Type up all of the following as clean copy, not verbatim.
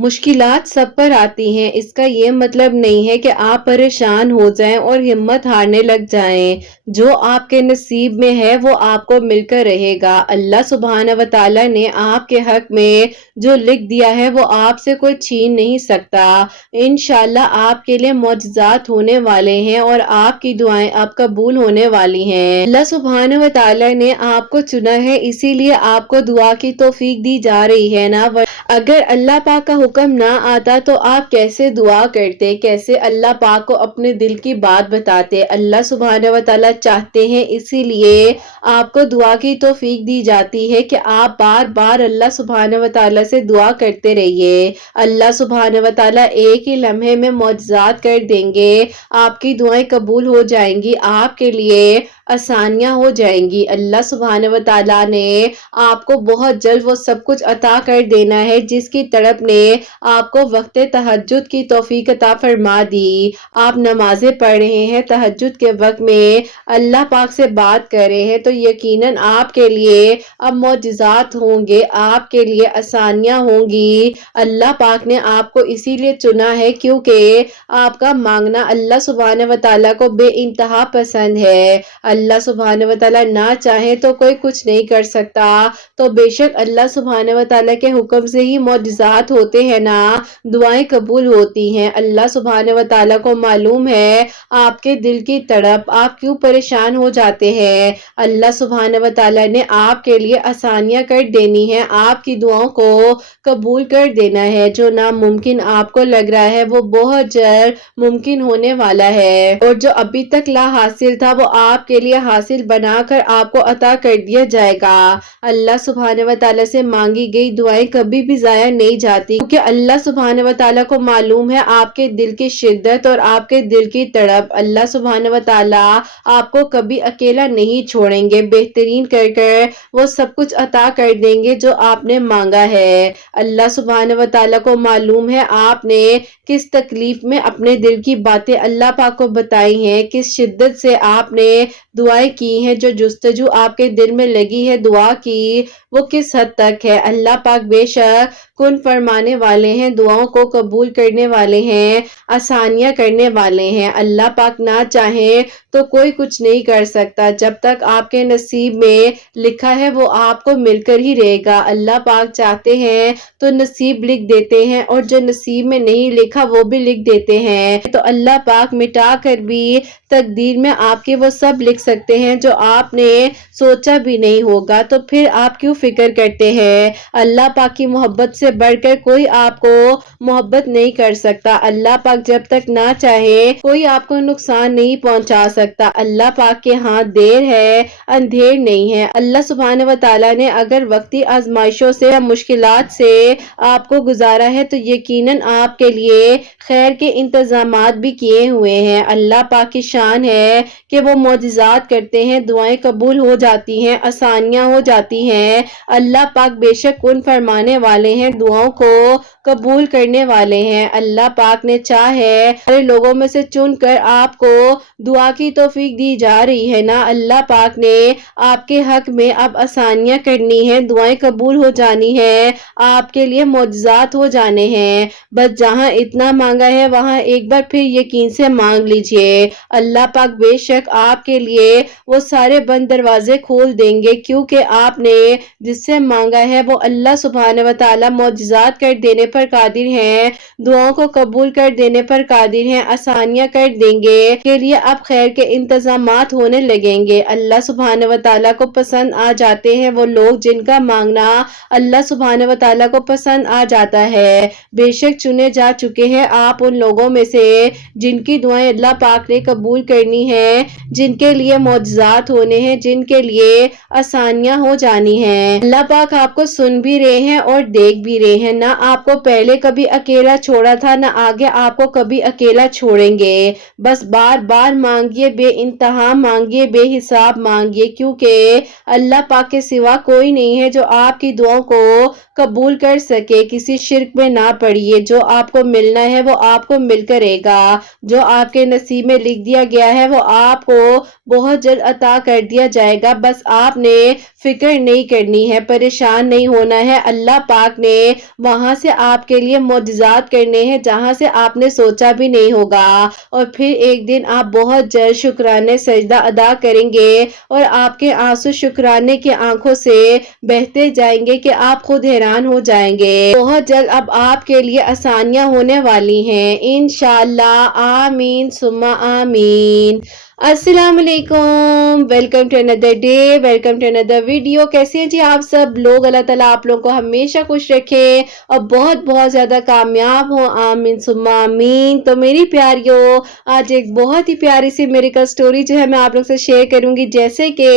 مشکلات سب پر آتی ہیں، اس کا یہ مطلب نہیں ہے کہ آپ پریشان ہو جائیں اور ہمت ہارنے لگ جائیں۔ جو آپ کے نصیب میں ہے وہ آپ کو مل کر رہے گا۔ اللہ سبحانہ و تعالیٰ نے آپ کے حق میں جو لکھ دیا ہے وہ آپ سے کوئی چھین نہیں سکتا۔ انشاءاللہ آپ کے لیے معجزات ہونے والے ہیں اور آپ کی دعائیں اب قبول ہونے والی ہیں۔ اللہ سبحانہ و تعالیٰ نے آپ کو چنا ہے، اسی لیے آپ کو دعا کی توفیق دی جا رہی ہے نا۔ اگر اللہ پاک کا حکم نہ آتا تو آپ کیسے دعا کرتے، کیسے اللہ پاک کو اپنے دل کی بات بتاتے؟ اللہ سبحانہ و تعالیٰ چاہتے ہیں، اسی لیے آپ کو دعا کی توفیق دی جاتی ہے کہ آپ بار بار اللہ سبحانہ و تعالیٰ سے دعا کرتے رہیے۔ اللہ سبحانہ و تعالیٰ ایک ہی لمحے میں معجزات کر دیں گے، آپ کی دعائیں قبول ہو جائیں گی، آپ کے لیے آسانیاں ہو جائیں گی۔ اللہ سبحانہ و تعالیٰ نے آپ کو بہت جلد وہ سب کچھ عطا کر دینا ہے جس کی طرف نے آپ کو وقت تہجد کی توفیق عطا فرما دی۔ آپ نمازیں پڑھ رہے ہیں، تہجد کے وقت میں اللہ پاک سے بات کر رہے ہیں تو یقیناً آپ کے لیے اب معجزات ہوں گے، آپ کے لیے آسانیاں ہوں گی۔ اللہ پاک نے آپ کو اسی لیے چنا ہے کیونکہ آپ کا مانگنا اللہ سبحانہ و تعالیٰ کو بے انتہا پسند ہے۔ اللہ سبحانہ و تعالیٰ نہ چاہے تو کوئی کچھ نہیں کر سکتا، تو بے شک اللہ سبحانہ و تعالیٰ کے حکم سے ہی معجزات ہوتے ہیں نا، دعائیں قبول ہوتی ہیں۔ اللہ سبحانہ و تعالیٰ کو معلوم ہے آپ کے دل کی تڑپ، آپ کیوں پریشان ہو جاتے ہیں۔ اللہ سبحانہ و تعالیٰ نے آپ کے لیے آسانیاں کر دینی ہے، آپ کی دعاؤں کو قبول کر دینا ہے۔ جو ناممکن آپ کو لگ رہا ہے وہ بہت جلد ممکن ہونے والا ہے، اور جو ابھی تک لا حاصل تھا وہ آپ کے لیے حاصل بنا کر آپ کو عطا کر دیا جائے گا۔ اللہ سبحانہ و تعالیٰ سے مانگی گئی دعائیں کبھی بھی ضائع نہیں جاتی، کیونکہ اللہ سبحانہ و تعالیٰ کو معلوم ہے آپ کے دل کی شدت اور آپ کے دل کی تڑپ۔ اللہ سبحانہ و تعالیٰ آپ کو کبھی اکیلا نہیں چھوڑیں گے، بہترین کر کر وہ سب کچھ عطا کر دیں گے جو آپ نے مانگا ہے۔ اللہ سبحانہ و تعالیٰ کو معلوم ہے آپ نے کس تکلیف میں اپنے دل کی باتیں اللہ پاک کو بتائی ہیں، کس شدت سے آپ نے دعائیں کی ہیں، جو جستجو آپ کے دل میں لگی ہے دعا کی وہ کس حد تک ہے۔ اللہ پاک بے شک کن فرمانے والے ہیں، دعاؤں کو قبول کرنے والے ہیں، آسانیاں کرنے والے ہیں۔ اللہ پاک نہ چاہے تو کوئی کچھ نہیں کر سکتا، جب تک آپ کے نصیب میں لکھا ہے وہ آپ کو مل کر ہی رہے گا۔ اللہ پاک چاہتے ہیں تو نصیب لکھ دیتے ہیں، اور جو نصیب میں نہیں لکھا وہ بھی لکھ دیتے ہیں، تو اللہ پاک مٹا کر بھی تقدیر میں آپ کے وہ سب لکھ سکتے ہیں جو آپ نے سوچا بھی نہیں ہوگا، تو پھر آپ کیوں فکر کرتے ہیں؟ اللہ پاک کی محبت سے بڑھ کر کوئی آپ کو محبت نہیں کر سکتا۔ اللہ پاک جب تک نہ چاہے کوئی آپ کو نقصان نہیں پہنچا سکتا۔ اللہ پاک کے ہاں دیر ہے اندھیر نہیں ہے۔ اللہ سبحانہ و تعالیٰ نے اگر وقتی آزمائشوں سے یا مشکلات سے آپ کو گزارا ہے تو یقیناً آپ کے لیے خیر کے انتظامات بھی کیے ہوئے ہیں۔ اللہ پاک کی شان ہے کہ وہ معجزات کرتے ہیں، دعائیں قبول ہو جاتی ہیں، آسانیاں ہو جاتی ہیں۔ اللہ پاک بے شک کن فرمانے والے ہیں، دعاؤں کو قبول کرنے والے ہیں۔ اللہ پاک نے چاہے سارے لوگوں میں سے چن کر آپ کو دعا کی توفیق دی جا رہی ہے نا۔ اللہ پاک نے آپ کے حق میں اب آسانیاں کرنی ہیں، دعائیں قبول ہو جانی ہیں، آپ کے لیے معجزات ہو جانے ہیں۔ بس جہاں اتنا مانگا ہے وہاں ایک بار پھر یقین سے مانگ لیجئے۔ اللہ پاک بے شک آپ کے لیے وہ سارے بند دروازے کھول دیں گے، کیونکہ آپ نے جس سے مانگا ہے وہ اللہ سبحانہ و تعالیٰ معجزات کر دینے پر قادر ہیں، دعاؤں کو قبول کر دینے پر قادر ہیں، آسانیاں کر دیں گے، کے لیے اب خیر کے انتظامات ہونے لگیں گے۔ اللہ سبحانہ و تعالیٰ کو پسند آ جاتے ہیں وہ لوگ جن کا مانگنا اللہ سبحانہ و تعالیٰ کو پسند آ جاتا ہے۔ بے شک چنے جا چکے ہیں آپ ان لوگوں میں سے جن کی دعائیں اللہ پاک نے قبول کرنی ہیں، جن کے لیے معجزات ہونے ہیں، جن کے لیے آسانیاں ہو جانی ہیں۔ اللہ پاک آپ کو سن بھی رہے ہیں اور دیکھ بھی رہے ہیں، نہ آپ کو پہلے کبھی اکیلا چھوڑا تھا نہ آگے آپ کو کبھی اکیلا چھوڑیں گے۔ بس بار بار مانگیے، بے انتہا مانگیے، بے حساب مانگیے، کیونکہ اللہ پاک کے سوا کوئی نہیں ہے جو آپ کی دعاؤں کو قبول کر سکے، کسی شرک میں نہ پڑیے، جو آپ کو ملنا ہے وہ آپ کو مل کر رہے گا، جو آپ کے نصیب میں لکھ دیا گیا ہے وہ آپ کو بہت جلد عطا کر دیا جائے گا۔ بس آپ نے فکر نہیں کرنی ہے، پریشان نہیں ہونا ہے، اللہ پاک نے وہاں سے آپ کے لیے معجزات کرنے ہیں جہاں سے آپ نے سوچا بھی نہیں ہوگا، اور پھر ایک دن آپ بہت جلد شکرانے سجدہ ادا کریں گے اور آپ کے آنسو شکرانے کی آنکھوں سے بہتے جائیں گے کہ آپ خود حیران ہو جائیں گے۔ بہت جلد اب آپ کے لیے آسانیاں ہونے والی ہیں انشاءاللہ، آمین ثم آمین۔ السلام علیکم، welcome to another day, welcome to another video. کیسے ہیں جی آپ سب لوگ؟ اللہ تعالیٰ آپ لوگوں کو ہمیشہ خوش رکھے اور بہت بہت زیادہ کامیاب ہوں، آمین ثم آمین۔ تو میری پیاریوں، آج ایک بہت ہی پیاری سی میریکل سٹوری جو ہے میں آپ لوگ سے شیئر کروں گی، جیسے کہ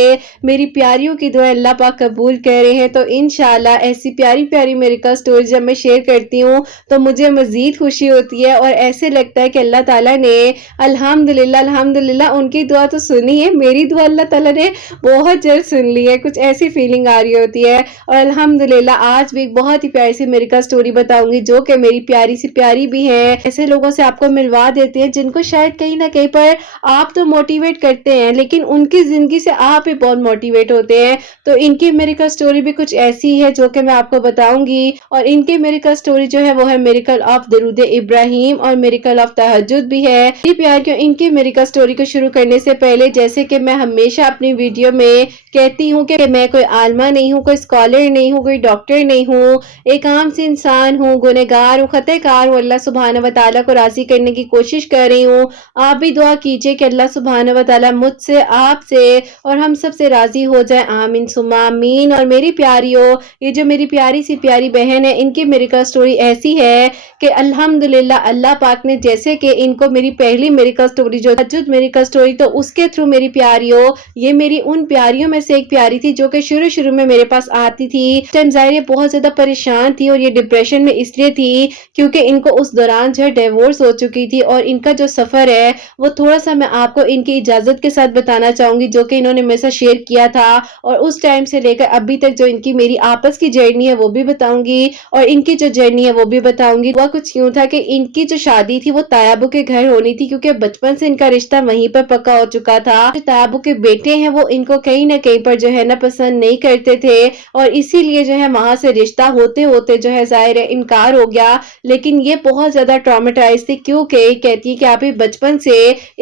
میری پیاریوں کی دعا اللہ پاک قبول کر رہے ہیں، تو انشاءاللہ ایسی پیاری پیاری میریکل سٹوری جب میں شیئر کرتی ہوں تو مجھے مزید خوشی ہوتی ہے اور ایسے لگتا ہے کہ اللہ تعالیٰ نے الحمدللہ ان کی دعا تو سنی ہے، میری دعا اللہ تعالیٰ نے بہت جلد سن لی ہے، کچھ ایسی فیلنگ آ رہی ہوتی ہے۔ اور الحمدللہ آج بھی ایک بہت ہی پیاری سی میریکل سٹوری بتاؤں گی جو کہ میری پیاری سی پیاری بھی ہے، ایسے لوگوں سے آپ کو ملوا دیتے ہیں جن کو شاید کہیں نہ کہیں پر آپ تو موٹیویٹ کرتے ہیں لیکن ان کی زندگی سے آپ بھی بہت موٹیویٹ ہوتے ہیں۔ تو ان کی میریکل سٹوری بھی کچھ ایسی ہے جو کہ میں آپ کو بتاؤں گی، اور ان کی میریکل سٹوری جو ہے وہ ہے میریکل آف درود ابراہیم اور میریکل آف تہجد بھی ہے۔ میری پیاریوں، ان کی میریکل سٹوری کو شروع کرنے سے پہلے جیسے کہ میں ہمیشہ اپنی ویڈیو میں کہتی ہوں کہ میں کوئی عالمہ نہیں ہوں، کوئی اسکالر نہیں ہوں، کوئی ڈاکٹر نہیں ہوں، ایک عام سی انسان ہوں، گنہگار ہوں، خطا کار ہوں، اللہ سبحانہ و تعالیٰ کو راضی کرنے کی کوشش کر رہی ہوں۔ آپ بھی دعا کیجئے کہ اللہ سبحانہ و تعالیٰ مجھ سے، آپ سے اور ہم سب سے راضی ہو جائے، آمین ثم آمین۔ اور میری پیاریوں، یہ جو میری پیاری سی پیاری بہن ہے، ان کی میریکل سٹوری ایسی ہے کہ الحمدللہ اللہ پاک نے جیسے کہ ان کو میری پہلی میریکل سٹوری جو تہجد میریکل سٹوری، تو اس کے تھرو میری پیاریوں، یہ میری ان پیاریوں میں سے ایک پیاری تھی جو کہ شروع میں میرے پاس آتی تھی، اس ٹائم ظاہر بہت زیادہ پریشان تھی اور یہ ڈپریشن میں اس لیے تھی کیونکہ ان کو اس دوران جو ہے ڈیورس ہو چکی تھی، اور ان کا جو سفر ہے وہ تھوڑا سا میں آپ کو ان کی اجازت کے ساتھ بتانا چاہوں گی جو کہ انہوں نے میرے ساتھ شیئر کیا تھا، اور اس ٹائم سے لے کر ابھی تک جو ان کی میری آپس کی جرنی ہے وہ بھی بتاؤں گی، اور ان کی جو جرنی ہے وہ بھی بتاؤں گی۔ وہ کچھ یوں تھا کہ ان کی جو شادی تھی وہ تایابو کے گھر ہونی تھی کیونکہ بچپن سے ان کا رشتہ وہیں پر پکا ہو چکا تھا۔ جو تایابو کے بیٹے ہیں وہ ان کو کہیں نہ کہیں پر جو ہے نا پسند نہیں کرتے تھے، اور اسی لیے جو ہے وہاں سے رشتہ ہوتے ہوتے جو ہے ظاہر ہے انکار ہو گیا، لیکن یہ بہت زیادہ ٹرامیٹائز تھی کیونکہ کہتی ہے کہ آپ ہی بچپن سے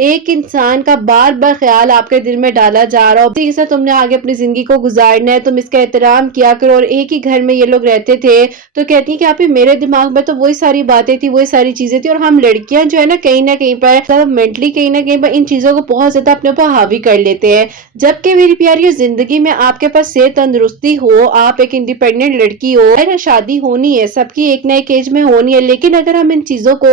ایک انسان کا بار بار خیال آپ کے دل میں ڈالا جا رہا ہو، اسی کے ساتھ تم نے آگے اپنی زندگی کو گزارنا ہے، تم اس کا احترام کیا کرو، اور ایک ہی گھر میں یہ لوگ رہتے تھے۔ تو کہتی ہے کہ آپ ہی میرے دماغ میں تو وہی ساری باتیں تھی، وہی ساری چیزیں تھی، اور ہم لڑکیاں جو ہے نا کہیں نہ کہیں پر مینٹلی کہیں نہ کہیں پر ان چیزوں کو بہت زیادہ اپنے اوپر حاوی کر لیتے ہیں، جبکہ میری پیاریوں زندگی میں آپ کے پاس صحت تندرستی ہو، آپ ایک انڈیپینڈنٹ لڑکی ہو، شادی ہونی ہے، سب کی ایک نہ ایک ایج میں ہونی ہے، لیکن اگر ہم ان چیزوں کو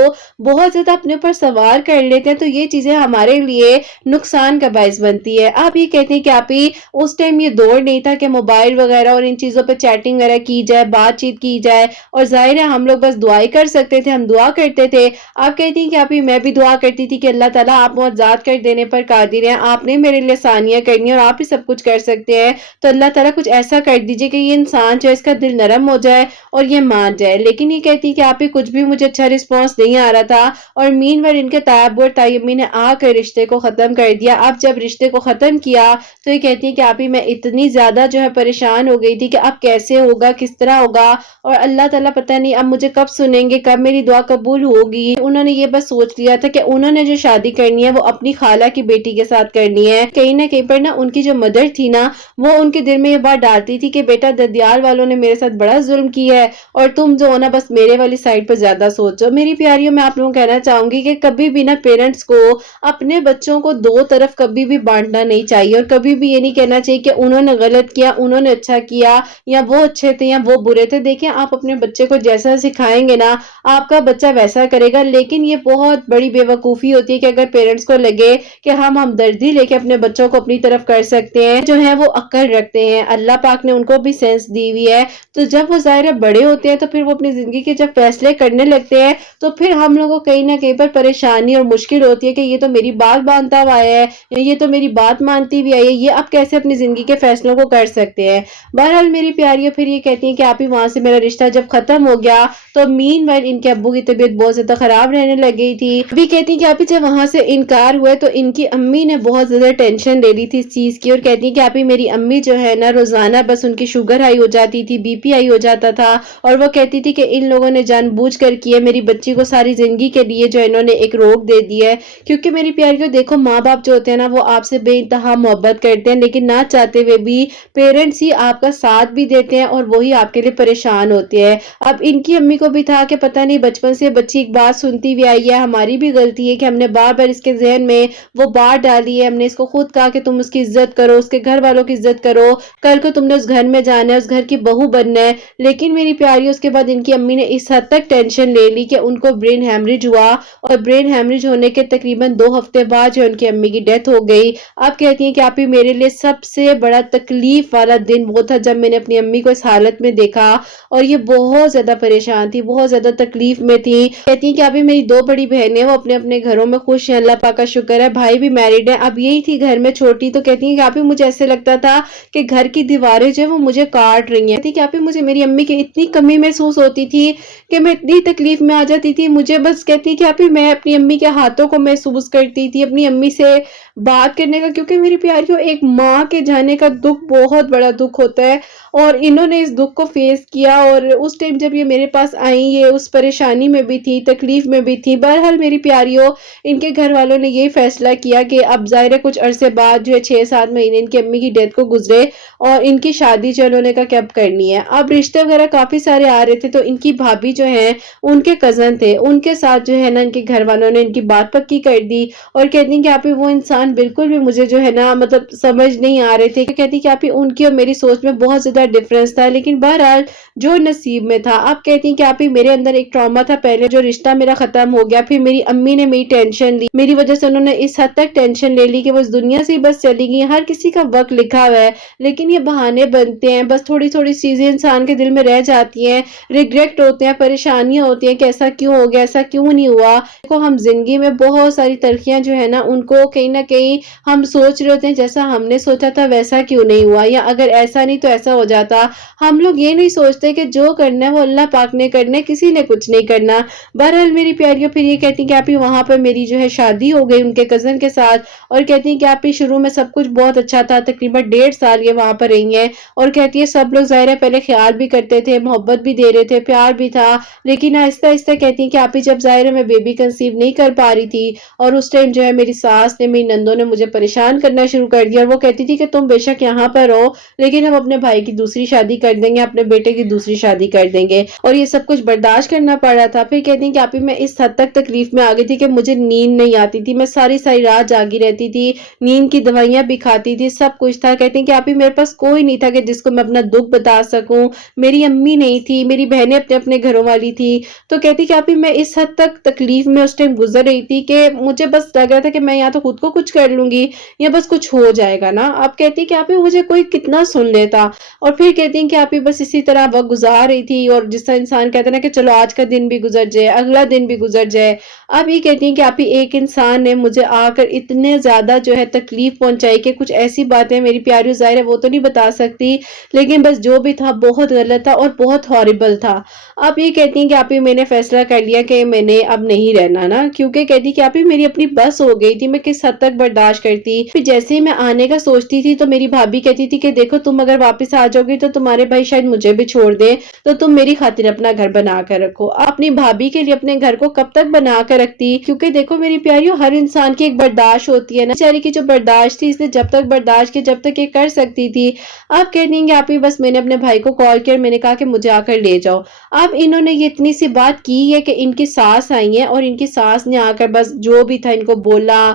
بہت زیادہ اپنے اوپر سوار کر لیتے ہیں تو یہ چیزیں ہمارے لیے نقصان کا باعث بنتی ہے۔ آپ یہ کہتے ہیں کہ آپ ہی اس ٹائم یہ دور نہیں تھا کہ موبائل وغیرہ اور ان چیزوں پہ چیٹنگ وغیرہ کی جائے، بات چیت کی جائے، اور ظاہر ہے ہم لوگ بس دعائیں کر سکتے تھے، ہم دعا کرتے تھے۔ آپ کہتی ہیں کہ آپ ہی میں بھی دعا کرتی تھی کہ اللہ تعالیٰ آپ معجزات کر دینے پر قادر ہیں، آپ نے میرے لیے آسانیاں کرنی اور آپ ہی سب کچھ کر سکتے ہیں، تو اللہ تعالیٰ کچھ ایسا کر دیجئے کہ یہ انسان جو اس کا دل نرم ہو جائے اور یہ مان جائے۔ لیکن یہ کہتی کہ آپ ہی کچھ بھی مجھے اچھا رسپانس نہیں آ رہا تھا، اور مین ور ان کے تایابو اور تایمی نے آ کر رشتے کو ختم کر دیا۔ اب جب رشتے کو ختم کیا تو یہ کہتی ہیں کہ آپ ہی میں اتنی زیادہ جو ہے پریشان ہو گئی تھی کہ اب کیسے ہوگا، کس طرح ہوگا، اور اللہ تعالیٰ پتہ نہیں اب مجھے کب سنیں گے، کب میری دعا قبول ہوگی۔ انہوں نے یہ بس سوچ لیا تھا کہ انہوں نے جو شادی کرنی ہے وہ اپنی خالہ کی بیٹی کے ساتھ کرنی ہے۔ کہیں نہ کہیں پر نا ان کی جو مدر تھی نا وہ ان کے دل میں یہ بات ڈالتی تھی کہ بیٹا ددیال والوں نے میرے ساتھ بڑا ظلم کیا ہے اور تم جو ہونا بس میرے والی سائڈ پر زیادہ سوچو۔ میری پیاریوں میں آپ لوگوں کو کہنا چاہوں گی کہ کبھی بھی نا پیرنٹس کو اپنے بچوں کو دو طرف کبھی بھی بانٹنا نہیں چاہیے، اور کبھی بھی یہ نہیں کہنا چاہیے کہ انہوں نے غلط کیا، انہوں نے اچھا کیا، یا وہ اچھے تھے یا وہ برے تھے۔ دیکھیں آپ اپنے بچے کو جیسا سکھائیں گے نا آپ کا بچہ ویسا کرے گا۔ لیکن یہ بہت بڑی بے وقوفی ہوتی ہے کہ اگر پیرنٹس کو لگے کہ ہم ہمدردی لے کے اپنے بچوں کو اپنی طرف کر سکتے ہیں، جو ہے وہ عقل رکھتے ہیں، اللہ پاک نے ان کو بھی سینس دی ہوئی ہے، تو جب وہ ظاہر بڑے ہوتے ہیں تو پھر وہ اپنی زندگی کے جب فیصلے کرنے لگتے ہیں تو پھر ہم لوگوں کو کہیں نہ کہیں پر پریشانی اور مشکل ہوتی ہے کہ یہ تو میری بات مانتا ہوا ہے، یہ تو میری بات مانتی ہوئی ہے، یہ اب کیسے اپنی زندگی کے فیصلوں کو کر سکتے ہیں۔ بہرحال میری پیاریوں پھر یہ کہتی ہیں کہ آپ ہی وہاں سے میرا رشتہ جب ختم ہو گیا تو مین وائل ان کے ابو کی طبیعت بہت زیادہ خراب رہنے لگ گئی تھی۔ ابھی کہتی ہیں کہ آپ ہی جب وہاں سے انکار ہوئے تو ان کی امی نے بہت زیادہ ٹینشن لے لی تھی اس چیز کی، اور کہتی ہیں کہ آپ ہی میری امی جو ہے نا روزانہ بس ان کی شوگر ہائی ہو جاتی تھی، بی پی ہائی ہو جاتا تھا، اور وہ کہتی تھی کہ ان لوگوں نے جان بوجھ کر کیا، میری بچی کو ساری زندگی کے لیے جو انہوں نے ایک روک دے دی ہے۔ کیونکہ میری پیاریوں دیکھو ماں باپ جو ہوتے ہیں نا وہ آپ سے بے انتہا محبت کرتے ہیں، لیکن نہ چاہتے ہوئے بھی پیرنٹس ہی آپ کا ساتھ بھی دیتے ہیں اور وہی آپ کے لیے پریشان ہوتے ہیں۔ اب ان کی امی کو بھی تھا کہ پتہ نہیں بچپن سے بچی ایک بات سنتی ہوئی آئی ہے، ہماری بھی غلطی ہے کہ ہم نے بار بار اس کے ذہن میں وہ بات ڈالی ہے، ہم نے اس کو خود کہا کہ تم اس کی عزت کرو، اس کے گھر والوں کی عزت کرو، کل کو تم نے اس گھر میں جانا ہے، اس گھر کی بہو بننا ہے۔ لیکن میری پیاری اس کے بعد ان کی امی نے اس حد تک ٹینشن لے لی کہ ان کو برین ہیمریج ہوا، اور برین ہیمریج ہونے کے تقریباً 2 ہفتے بعد جو ان کی امی کی ڈیتھ ہو گئی۔ اب کہتی ہیں کہ آپ ہی میرے لیے سب سے بڑا تکلیف والا دن وہ تھا جب میں نے اپنی امی کو اس حالت میں دیکھا، اور یہ بہت زیادہ پریشان تھی، بہت زیادہ تکلیف میں تھی۔ کہتی ہیں کہ ابھی میری 2 بڑی بہنیں وہ اپنے اپنے گھروں میں خوش ہیں، اللہ پاک کا شکر ہے، بھائی بھی میرڈ ہے، اب یہی تھی گھر میں چھوٹی، تو کہتی ہیں کہ ابھی مجھے ایسے لگتا تھا کہ گھر کی دیواریں جو ہے وہ مجھے کاٹ رہی ہیں۔ کہتی کہ ابھی مجھے میری امی کی اتنی کمی محسوس ہوتی تھی کہ میں اتنی تکلیف میں آ جاتی تھی، مجھے بس کہتی کہ ابھی میں اپنی امی کے ہاتھوں کو محسوس کرتی تھی، اپنی امی سے بات کرنے کا، کیونکہ میری پیاریوں ایک ماں کے جانے کا دکھ بہت بڑا دکھ ہوتا ہے، اور انہوں نے اس دکھ کو فیس کیا، اور اس ٹائم جب یہ میرے پاس آئیں یہ اس پریشانی میں بھی تھی، تکلیف میں بھی تھی۔ بہرحال میری پیاریوں ان کے گھر والوں نے یہی فیصلہ کیا کہ اب ظاہر ہے کچھ عرصے بعد جو ہے 6-7 مہینے ان کی امی کی ڈیتھ کو گزرے اور ان کی شادی جو انہوں نے کہا کہ اب کرنی ہے۔ اب رشتے وغیرہ کافی سارے آ رہے تھے، تو ان کی بھابھی جو ہیں ان کے کزن تھے، ان کے ساتھ جو ہے نا ان کے گھر والوں نے ان کی بات پکی کر دی، اور کہتی ہیں کہ آپ وہ انسان بالکل بھی مجھے جو ہے نا مطلب سمجھ نہیں آ رہے تھے، کہتی کہ آپ ان کی اور میری سوچ میں بہت زیادہ ڈفرنس تھا، لیکن بہرحال جو نصیب میں تھا۔ اب کہتی ہیں کہ آپ میرے اندر ایک ٹراما تھا، پہلے جو رشتہ میرا ختم ہو گیا، پھر میری امی نے میری ٹینشن لی، میری وجہ سے انہوں نے اس حد تک ٹینشن لے لی کہ وہ اس دنیا سے ہی بس چلی گئی۔ ہر کسی کا وقت لکھا ہوا ہے، لیکن یہ بہانے بنتے ہیں، بس تھوڑی تھوڑی چیزیں انسان کے دل میں رہ جاتی ہیں، ریگریٹ ہوتے ہیں، پریشانیاں ہوتی ہیں کہ ایسا کیوں ہو گیا، ایسا کیوں نہیں ہوا۔ دیکھو ہم زندگی میں بہت ساری تلخیاں جو ہے نا ان کو کہیں نہ کہیں ہم سوچ رہے ہوتے ہیں جیسا ہم نے سوچا تھا ویسا کیوں نہیں ہوا، یا اگر ایسا نہیں تو ایسا ہو جاتا۔ ہم لوگ یہ نہیں سوچتے کہ جو کرنا ہے وہ اللہ پاک نے کرنا ہے، کسی نے کچھ نہیں کرنا۔ بہرحال میری پیاریوں پھر یہ کہتی ہیں کہ آپ ہی وہاں پر میری جو ہے شادی ہو گئی ان کے کزن کے ساتھ، اور کہتی ہیں کہ آپ ہی شروع میں سب کچھ بہت اچھا تھا، تقریباً 1.5 سال یہ وہاں پر رہی ہیں، اور کہتی ہے سب لوگ ظاہر ہے پہلے خیال بھی کرتے تھے، محبت بھی دے رہے تھے، پیار بھی تھا، لیکن آہستہ آہستہ کہتی ہیں کہ آپ ہی جب ظاہر ہے میں بیبی کنسیو نہیں کر پا رہی تھی، اور اس ٹائم جو ہے میری ساس نے میری نندوں نے مجھے پریشان کرنا شروع کر دیا، اور وہ کہتی تھی کہ تم بے شک یہاں پر ہو لیکن ہم اپنے بھائی کی دوسری شادی کر دیں گے، اپنے بیٹے کی دوسری شادی کر دیں گے، اور یہ سب کچھ برداشت کرنا پڑ رہا تھا۔ پھر کہتی ہیں کہ آپ ہی میں اس حد تک تکلیف میں آ گئی تھی کہ مجھے نیند نہیں آتی تھی، میں ساری ساری رات جاگی رہتی تھی، نیند کی دوائیاں بھی کھاتی تھی، سب کچھ تھا۔ کہتی ہیں کہ آپ ہی میرے پاس کوئی نہیں تھا کہ جس کو میں اپنا دکھ بتا سکوں، میری امی نہیں تھی، میری بہنیں اپنے اپنے گھروں والی تھی، تو کہتی کہ آپ ہی میں اس حد تک تکلیف میں اس ٹائم گزر رہی تھی کہ مجھے بس لگ رہا تھا کہ میں یا تو خود کو کچھ کر لوں گی یا بس کچھ ہو جائے گا نا۔ اب کہتی کہ آپ ہی مجھے کوئی کتنا سن لیتا، اور پھر کہتی ہیں کہ آپ ہی بس اسی طرح وقت گزار رہی تھی، اور جس طرح انسان کہتا ہے نا کہ چلو آج کا دن بھی گزر جائے، اگلا دن بھی گزر جائے۔ اب یہ کہتی ہیں کہ آپ ہی ایک انسان نے مجھے آ کر اتنے زیادہ جو ہے تکلیف پہنچائی کہ کچھ ایسی باتیں میری پیاری ظاہر ہے وہ تو نہیں بتا سکتی، لیکن بس جو بھی تھا بہت غلط تھا اور بہت ہاربل تھا۔ اب یہ کہتی ہیں کہ آپ ہی میں نے فیصلہ کر لیا کہ میں نے اب نہیں رہنا نا، کیونکہ کہتی کہ آپ ہی میری اپنی بس ہو گئی تھی، میں کس حد تک برداشت کرتی۔ پھر جیسے ہی میں آنے کا سوچتی تھی تو میری بھابھی کہتی تھی کہ دیکھو تم اگر واپس آ جاؤ گی تو تمہارے بھائی شاید مجھے بھی چھوڑ دے، تو تم میری خاطر اپنا گھر بنا کر رکھو۔ اپنی بھابھی کے لیے اپنے گھر کو کب تک بنا کر رکھتی، کیونکہ دیکھو میری پیاریوں ہر انسان کی ایک برداشت ہوتی ہے نا، بیچاری کی جو برداشت تھی اس نے جب تک برداشت کی جب تک یہ کر سکتی تھی۔ اب کہتی ہیں کہ آپ ہی بس میں نے اپنے بھائی کو کال کیا، میں نے کہا کہ مجھے آ کر لے جاؤ۔ اب انہوں نے یہ اتنی سی بات کی ہے کہ ان کی ساس آئی ہیں، اور ان کی ساس نے آ کر بس جو بھی تھا ان کو بولا،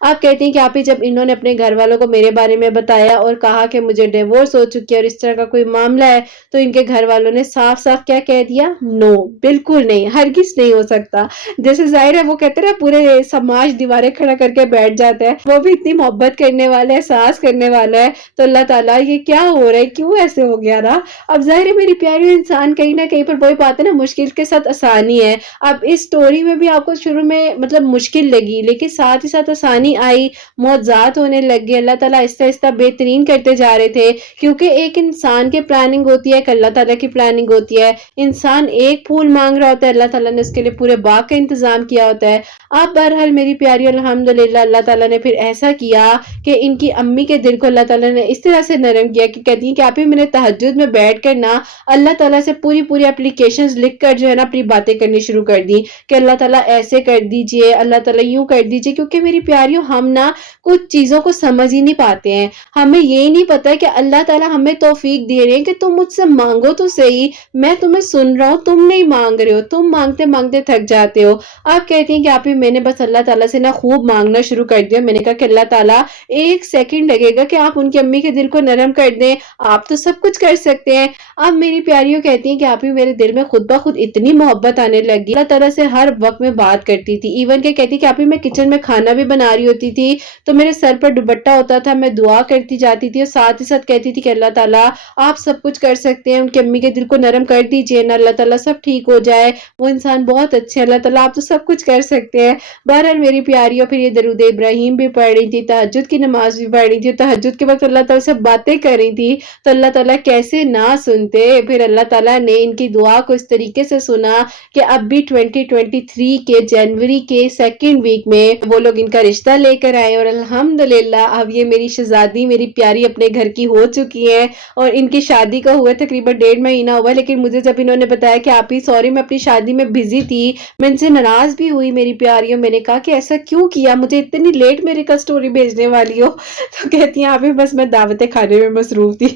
آپ کہتی ہیں کہ آپ ہی جب انہوں نے اپنے گھر والوں کو میرے بارے میں بتایا اور کہا کہ مجھے ڈیورس ہو چکی ہے اور اس طرح کا کوئی معاملہ ہے، تو ان کے گھر والوں نے صاف صاف کیا کہہ دیا؟ نو، بالکل نہیں، ہرگز نہیں ہو سکتا۔ جیسے ظاہر ہے وہ کہتے ہیں پورے سماج دیواریں کھڑا کر کے بیٹھ جاتا ہے، وہ بھی اتنی محبت کرنے والا ہے، احساس کرنے والا ہے، تو اللہ تعالیٰ یہ کیا ہو رہا ہے، کیوں ایسے ہو گیا نا؟ اب ظاہر ہے میری پیاری انسان کہیں نہ کہیں پر وہی بات ہے نا، مشکل کے ساتھ آسانی ہے۔ اب اس سٹوری میں بھی آپ کو شروع میں مطلب مشکل لگی، لیکن ساتھ ہی ساتھ آسانی آئی، معجزات ہونے لگ گئے، اللہ تعالیٰ آہستہ آہستہ بہترین کرتے جا رہے تھے، کیونکہ ایک انسان کی پلاننگ ہوتی ہے، ایک اللہ تعالیٰ کی پلاننگ ہوتی ہے۔ انسان ایک پھول مانگ رہا ہوتا ہے، اللہ تعالیٰ نے اس کے لیے پورے باغ کا انتظام کیا ہوتا ہے۔ اب بہرحال میری پیاری الحمدللہ اللہ تعالیٰ نے پھر ایسا کیا کہ ان کی امی کے دل کو اللہ تعالیٰ نے اس طرح سے نرم کیا کہ کہتی ہیں کہ آپ ہی میں نے تہجد میں بیٹھ کر نا اللہ تعالیٰ سے پوری اپلیکیشنز لکھ کر جو ہے نا اپنی باتیں کرنی شروع کر دی کہ اللہ تعالیٰ ایسے کر دیجئے، اللہ تعالیٰ یوں کر دیجئے، کیونکہ میری پیاریوں ہم نا کچھ چیزوں کو سمجھ ہی نہیں پاتے ہیں۔ ہمیں یہ نہیں پتا کہ اللہ تعالیٰ ہمیں توفیق دے رہے ہیں کہ تم مجھ سے مانگو تو صحیح، میں تمہیں سن رہا ہوں، تم نہیں مانگ رہے ہو، تم مانگتے مانگتے تھک جاتے ہو۔ آپ کہتی ہیں کہ آپ ہی میں نے بس اللہ تعالیٰ سے نا خوب مانگنا شروع کر دیا۔ میں نے کہا کہ اللہ تعالیٰ ایک سیکنڈ لگے گا کہ آپ ان کی امی کے دل کو نرم کر دیں، آپ تو سب کچھ کر سکتے ہیں۔ اب میری پیاریوں کہتی ہیں کہ آپ ہی میرے دل میں خود بخود اتنی محبت آنے لگی، اللہ تعالیٰ سے ہر وقت میں بات کرتی تھی، ایون کہ کہتی کہ آپ ہی میں کچن میں کھانا بھی بنا رہی ہوتی تھی تو میرے سر پر دوپٹہ ہوتا تھا، میں دعا کرتی جاتی تھی اور ساتھ ہی ساتھ کہتی تھی کہ اللہ تعالیٰ آپ سب کچھ کر سکتے ہیں، ان کی امی کے دل کو نرم کر دیجئے نا، اللہ تعالیٰ سب ٹھیک ہو جائے، وہ انسان بہت اچھے ہیں، اللہ تعالیٰ آپ تو سب کچھ کر سکتے ہیں۔ بہرحال میری پیاریوں پھر یہ درود ابراہیم بھی پڑھ رہی تھی، تہجد کی نماز بھی پڑھ رہی تھی، تہجد کے وقت اللہ تعالیٰ سے باتیں کر رہی تھی، تو اللہ تعالیٰ کیسے نہ سنتے۔ پھر اللہ تعالیٰ نے ان کی دعا کو اس طریقے سے سنا کہ اب بھی 2023 کے جنوری کے 2nd ویک میں وہ لوگ ان کا رشتہ لے کر آئے اور الحمدللہ اب یہ میری شہزادی میری پیاری اپنے گھر کی ہو چکی ہے اور ان کی شادی کا ہوا تقریباً 1.5 مہینہ ہوا، لیکن مجھے جب انہوں نے بتایا کہ آپ ہی سوری میں اپنی شادی میں بزی تھی، میں ان سے ناراض بھی ہوئی میری پیاریوں، میں نے کہا کہ ایسا کیوں کیا، مجھے اتنی لیٹ میرے کا سٹوری بھیجنے والی ہو، تو کہتی ہیں آپ ہی بس میں دعوت کھانے میں مصروف تھی۔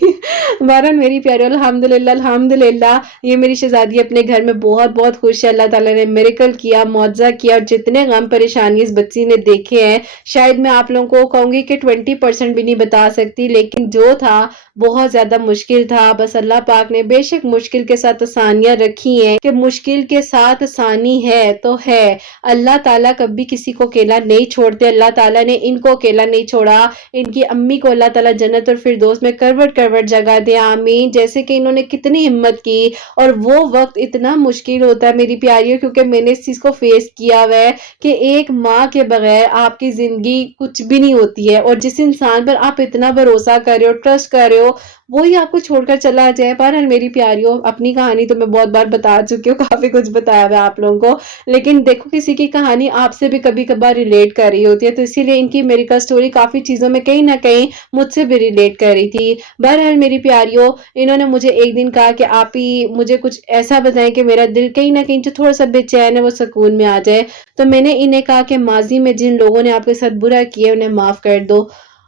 بہرحال میری پیاری الحمدللہ یہ میری شہزادی اپنے گھر میں بہت خوش ہے، اللہ تعالیٰ نے میریکل کیا، معجزہ کیا، اور جتنے غم پریشانی اس بچی نے دیکھے ہیں شاید میں آپ لوگوں کو کہوں گی کہ 20% بھی نہیں بتا سکتی، لیکن جو تھا بہت زیادہ مشکل تھا۔ بس اللہ پاک نے بے شک مشکل کے ساتھ آسانیاں رکھی ہیں کہ مشکل کے ساتھ آسانی ہے تو ہے، اللہ تعالیٰ کبھی کسی کو اکیلا نہیں چھوڑتے، اللہ تعالیٰ نے ان کو اکیلا نہیں چھوڑا، ان کی امی کو اللہ تعالیٰ جنت اور فردوس میں کروٹ جگہ دے، آمین۔ جیسے کہ انہوں نے کتنی ہمت کی، اور وہ وقت اتنا مشکل ہوتا ہے میری پیاریوں، کیونکہ میں نے اس چیز کو فیس کیا ہوا ہے کہ ایک ماں کے بغیر آپ کی زندگی کچھ بھی نہیں ہوتی ہے، اور جس انسان پر آپ اتنا بھروسہ کر رہے ہو، ٹرسٹ کر رہے ہو، وہی آپ کو چھوڑ کر چلا جائے۔ بہرحال میری پیاریوں اپنی کہانی تو میں بہت بار بتا چکی ہوں، کافی کچھ بتایا ہوا آپ لوگوں کو، لیکن دیکھو کسی کی کہانی آپ سے بھی کبھی کبھار ریلیٹ کر رہی ہوتی ہے، تو اسی لیے ان کی میری کا سٹوری کافی چیزوں میں کہیں نہ کہیں مجھ سے بھی ریلیٹ کر رہی تھی۔ بہرحال میری پیاریوں انہوں نے مجھے ایک دن کہا کہ آپ ہی مجھے کچھ ایسا بتائیں کہ میرا دل کہیں نہ کہیں جو تھوڑا سا بے چین ہے وہ سکون میں آ جائے، تو میں نے انہیں کہا کہ ماضی میں جن لوگوں نے آپ کے ساتھ برا کیا انہیں معاف کر دو،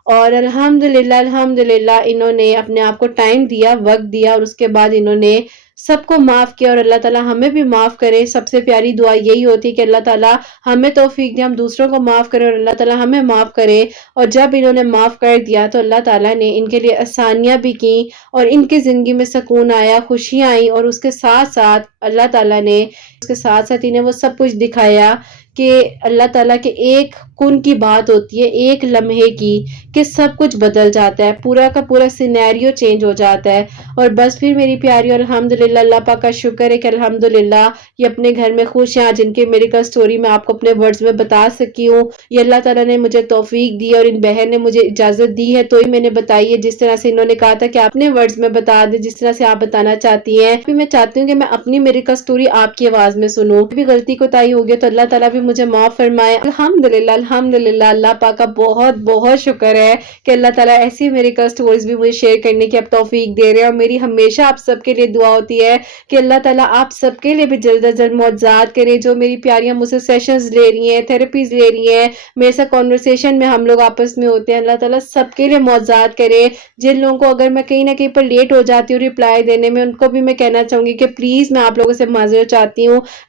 اور الحمدللہ انہوں نے اپنے آپ کو ٹائم دیا، وقت دیا، اور اس کے بعد انہوں نے سب کو معاف کیا، اور اللہ تعالیٰ ہمیں بھی معاف کرے۔ سب سے پیاری دعا یہی ہوتی ہے کہ اللہ تعالیٰ ہمیں توفیق دے، ہم دوسروں کو معاف کریں، اور اللہ تعالیٰ ہمیں معاف کرے۔ اور جب انہوں نے معاف کر دیا تو اللہ تعالیٰ نے ان کے لیے آسانیاں بھی کی، اور ان کی زندگی میں سکون آیا، خوشیاں آئیں، اور اس کے ساتھ ساتھ اللہ تعالیٰ نے اس کے ساتھ ساتھ انہیں وہ سب کچھ دکھایا کہ اللہ تعالیٰ کے ایک کن کی بات ہوتی ہے، ایک لمحے کی، کہ سب کچھ بدل جاتا ہے، پورا کا پورا سینیریو چینج ہو جاتا ہے۔ اور بس پھر میری پیاری الحمدللہ اللہ پاک کا شکر ہے کہ الحمدللہ یہ اپنے گھر میں خوش ہیں۔ جن کے میری کا سٹوری میں آپ کو اپنے ورڈز میں بتا سکی ہوں، یہ اللہ تعالیٰ نے مجھے توفیق دی، اور ان بہن نے مجھے اجازت دی ہے تو ہی میں نے بتائی ہے، جس طرح سے انہوں نے کہا تھا کہ اپنے ورڈز میں بتا دیں جس طرح سے آپ بتانا چاہتی ہیں۔ پھر میں چاہتی ہوں کہ میں اپنی میری کا سٹوری آپ کی آواز میں سنوں، بھی غلطی کوتاہی ہوگی تو اللہ تعالیٰ بھی مجھے معاف فرمائے۔ الحمدللہ اللہ پاک کا بہت شکر ہے کہ اللہ تعالیٰ ایسی میری کا سٹوریز بھی مجھے شیئر کرنے کی اب توفیق دے رہے ہیں، اور میری ہمیشہ آپ سب کے لیے دعا ہوتی ہے کہ اللہ تعالیٰ آپ سب کے لیے بھی جلد از جلد معجزات کرے۔ جو میری پیاریاں مجھ سے سیشنز لے رہی ہیں، تھراپیز لے رہی ہیں، میرے ساتھ کنورسیشن میں ہم لوگ آپس میں ہوتے ہیں، اللہ تعالیٰ سب کے لیے معجزات کرے۔ جن لوگوں کو اگر میں کہیں نہ کہیں پر لیٹ ہو جاتی ہوں رپلائی دینے میں، ان کو بھی میں کہنا چاہوں گی کہ پلیز میں آپ لوگوں سے معذرت چاہتی ہوں،